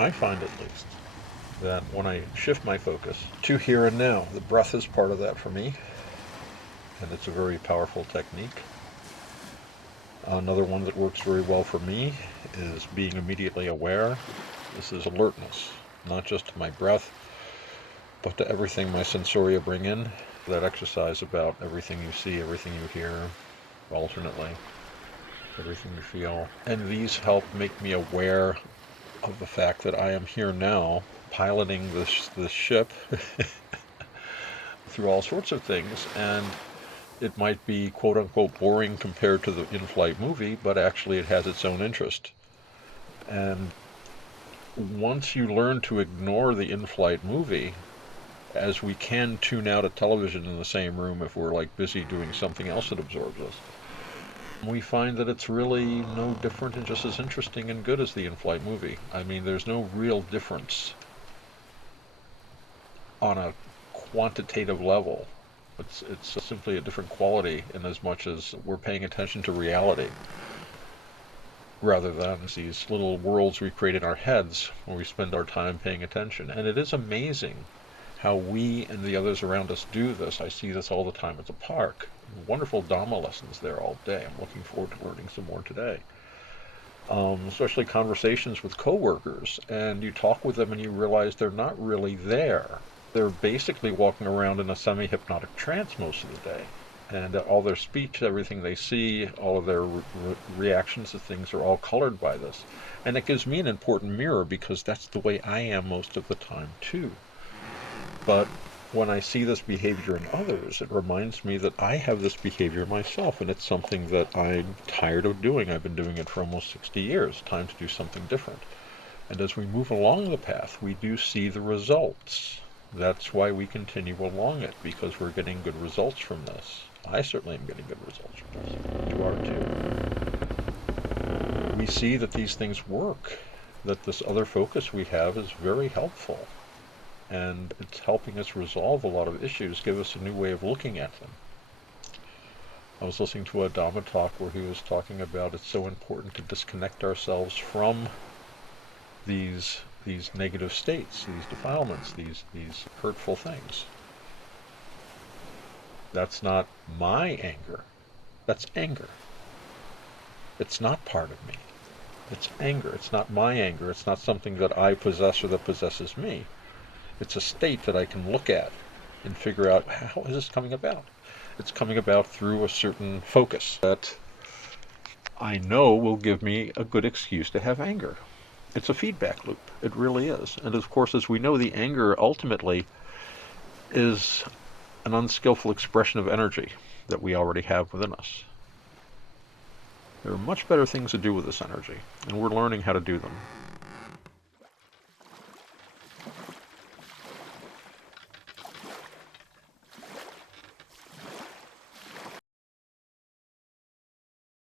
I find at least, that when I shift my focus to here and now, the breath is part of that for me, and it's a very powerful technique. Another one that works very well for me is being immediately aware. This is alertness, not just to my breath, but to everything my sensoria bring in. That exercise about everything you see, everything you hear, alternately, everything you feel. And these help make me aware of the fact that I am here now, piloting this ship through all sorts of things, and it might be quote unquote boring compared to the in-flight movie, but actually it has its own interest. And once you learn to ignore the in-flight movie, as we can tune out a television in the same room if we're like busy doing something else that absorbs us, we find that it's really no different and just as interesting and good as the in-flight movie. I mean, there's no real difference on a quantitative level. It's simply a different quality in as much as we're paying attention to reality rather than these little worlds we create in our heads where we spend our time paying attention. And it is amazing how we and the others around us do this. I see this all the time at the park. Wonderful Dhamma lessons there all day. I'm looking forward to learning some more today. Especially conversations with coworkers, and you talk with them and you realize they're not really there. They're basically walking around in a semi-hypnotic trance most of the day. And all their speech, everything they see, all of their reactions to things are all colored by this. And it gives me an important mirror because that's the way I am most of the time too. But when I see this behavior in others, it reminds me that I have this behavior myself, and it's something that I'm tired of doing. I've been doing it for almost 60 years. Time to do something different. And as we move along the path, we do see the results. That's why we continue along it, because we're getting good results from this. I certainly am getting good results from this. You are too. We see that these things work, that this other focus we have is very helpful. And it's helping us resolve a lot of issues, give us a new way of looking at them. I was listening to a Dhamma talk where he was talking about it's so important to disconnect ourselves from these negative states, these defilements, these hurtful things. That's not my anger. That's anger. It's not part of me. It's anger. It's not my anger. It's not something that I possess or that possesses me. It's a state that I can look at and figure out, how is this coming about? It's coming about through a certain focus that I know will give me a good excuse to have anger. It's a feedback loop. It really is. And of course, as we know, the anger ultimately is an unskillful expression of energy that we already have within us. There are much better things to do with this energy, and we're learning how to do them.